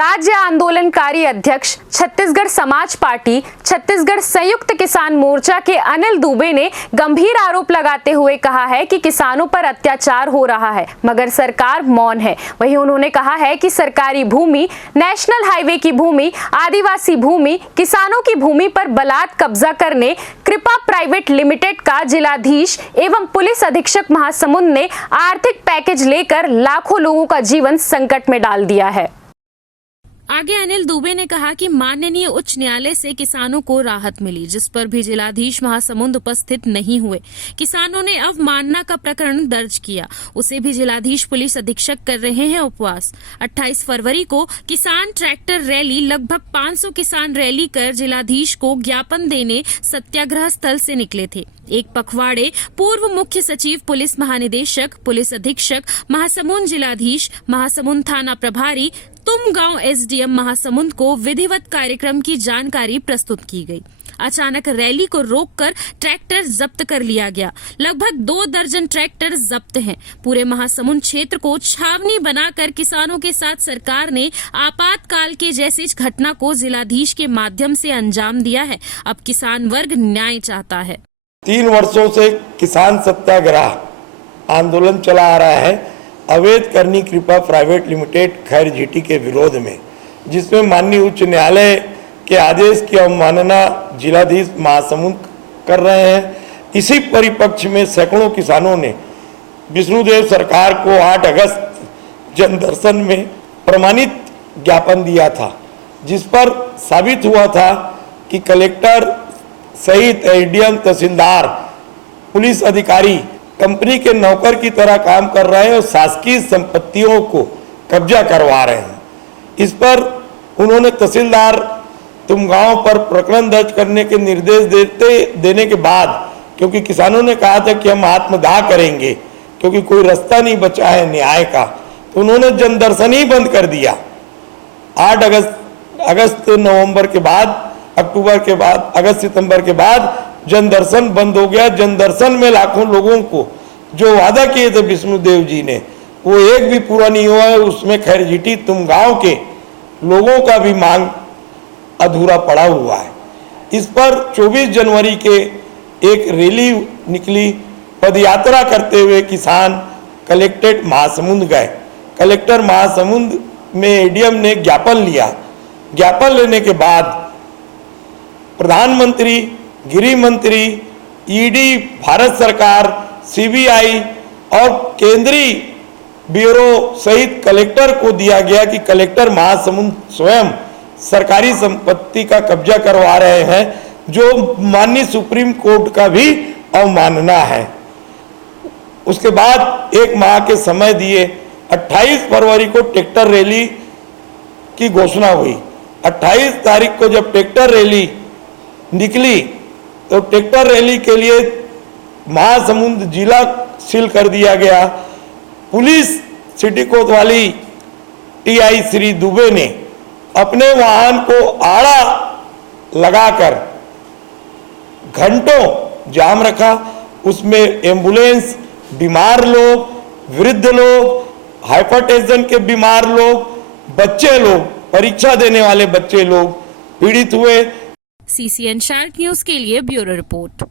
राज्य आंदोलनकारी अध्यक्ष छत्तीसगढ़ समाज पार्टी छत्तीसगढ़ संयुक्त किसान मोर्चा के अनिल दुबे ने गंभीर आरोप लगाते हुए कहा है कि किसानों पर अत्याचार हो रहा है मगर सरकार मौन है। वहीं उन्होंने कहा है कि सरकारी भूमि, नेशनल हाईवे की भूमि, आदिवासी भूमि, किसानों की भूमि पर बलात् कब्जा करने कृपा प्राइवेट लिमिटेड का जिलाधीश एवं पुलिस अधीक्षक महासमुंद ने आर्थिक पैकेज लेकर लाखों लोगों का जीवन संकट में डाल दिया है। आगे अनिल दुबे ने कहा कि माननीय उच्च न्यायालय से किसानों को राहत मिली, जिस पर भी जिलाधीश महासमुंद उपस्थित नहीं हुए। किसानों ने अवमानना का प्रकरण दर्ज किया, उसे भी जिलाधीश पुलिस अधीक्षक कर रहे हैं उपवास। 28 फरवरी को किसान ट्रैक्टर रैली, लगभग 500 किसान रैली कर जिलाधीश को ज्ञापन देने सत्याग्रह स्थल से निकले थे। एक पखवाड़े पूर्व मुख्य सचिव, पुलिस महानिदेशक, पुलिस अधीक्षक महासमुंद, जिलाधीश महासमुंद, थाना प्रभारी तुमगांव, एसडीएम महासमुंद को विधिवत कार्यक्रम की जानकारी प्रस्तुत की गई। अचानक रैली को रोककर ट्रैक्टर जब्त कर लिया गया। लगभग 2 दर्जन ट्रैक्टर जब्त हैं। पूरे महासमुंद क्षेत्र को छावनी बनाकर किसानों के साथ सरकार ने आपातकाल के जैसी घटना को जिलाधीश के माध्यम से अंजाम दिया है। अब किसान वर्ग न्याय चाहता है। 3 वर्षों से किसान सत्याग्रह आंदोलन चला आ रहा है अवैध करनी कृपा प्राइवेट लिमिटेड खैर जीटी के विरोध में, जिसमें माननीय उच्च न्यायालय के आदेश की अवमानना जिलाधीश महासमुंद कर रहे हैं। इसी परिप्रेक्ष्य में सैकड़ों किसानों ने विष्णुदेव सरकार को 8 अगस्त जनदर्शन में प्रमाणित ज्ञापन दिया था, जिस पर साबित हुआ था कि कलेक्टर सहित एडीएम, तहसीलदार, पुलिस अधिकारी कंपनी के नौकर की तरह काम कर रहे हैं और शासकीय संपत्तियों को कब्जा करवा रहे हैं। इस पर उन्होंने तहसीलदार तुमगांव पर प्रकरण दर्ज करने के निर्देश देने के बाद, क्योंकि किसानों ने कहा था कि हम आत्मदाह करेंगे क्योंकि कोई रास्ता नहीं बचा है न्याय का, तो उन्होंने जनदर्शन ही बंद कर दिया। 8 अगस्त नवंबर के बाद, अक्टूबर के बाद, अगस्त सितंबर के बाद जनदर्शन बंद हो गया। जनदर्शन में लाखों लोगों को जो वादा किए थे विष्णुदेव जी ने, वो एक भी पूरा नहीं हुआ है। उसमें खैर जीटी तुमगांव के लोगों का भी मांग अधूरा पड़ा हुआ है। इस पर 24 जनवरी के एक रैली निकली। पदयात्रा करते हुए किसान कलेक्ट्रेट महासमुंद गए। कलेक्टर महासमुंद में एडीएम ने ज्ञापन लिया। ज्ञापन लेने के बाद प्रधानमंत्री, गृह मंत्री, ईडी, भारत सरकार, सीबीआई और केंद्रीय ब्यूरो सहित कलेक्टर को दिया गया कि कलेक्टर महासमुंद स्वयं सरकारी संपत्ति का कब्जा करवा रहे हैं, जो माननीय सुप्रीम कोर्ट का भी अवमानना है। उसके बाद 1 माह के समय दिए। 28 फरवरी को ट्रैक्टर रैली की घोषणा हुई। 28 तारीख को जब ट्रैक्टर रैली निकली तो ट्रैक्टर रैली के लिए महासमुंद जिला सील कर दिया गया। पुलिस सिटी कोतवाली टीआई श्री दुबे ने अपने वाहन को आड़ा लगाकर घंटों जाम रखा। उसमें एम्बुलेंस, बीमार लोग, वृद्ध लोग, हाइपरटेंशन के बीमार लोग, बच्चे लोग, परीक्षा देने वाले बच्चे लोग पीड़ित हुए। सीसीएन शार्क न्यूज के लिए ब्यूरो रिपोर्ट।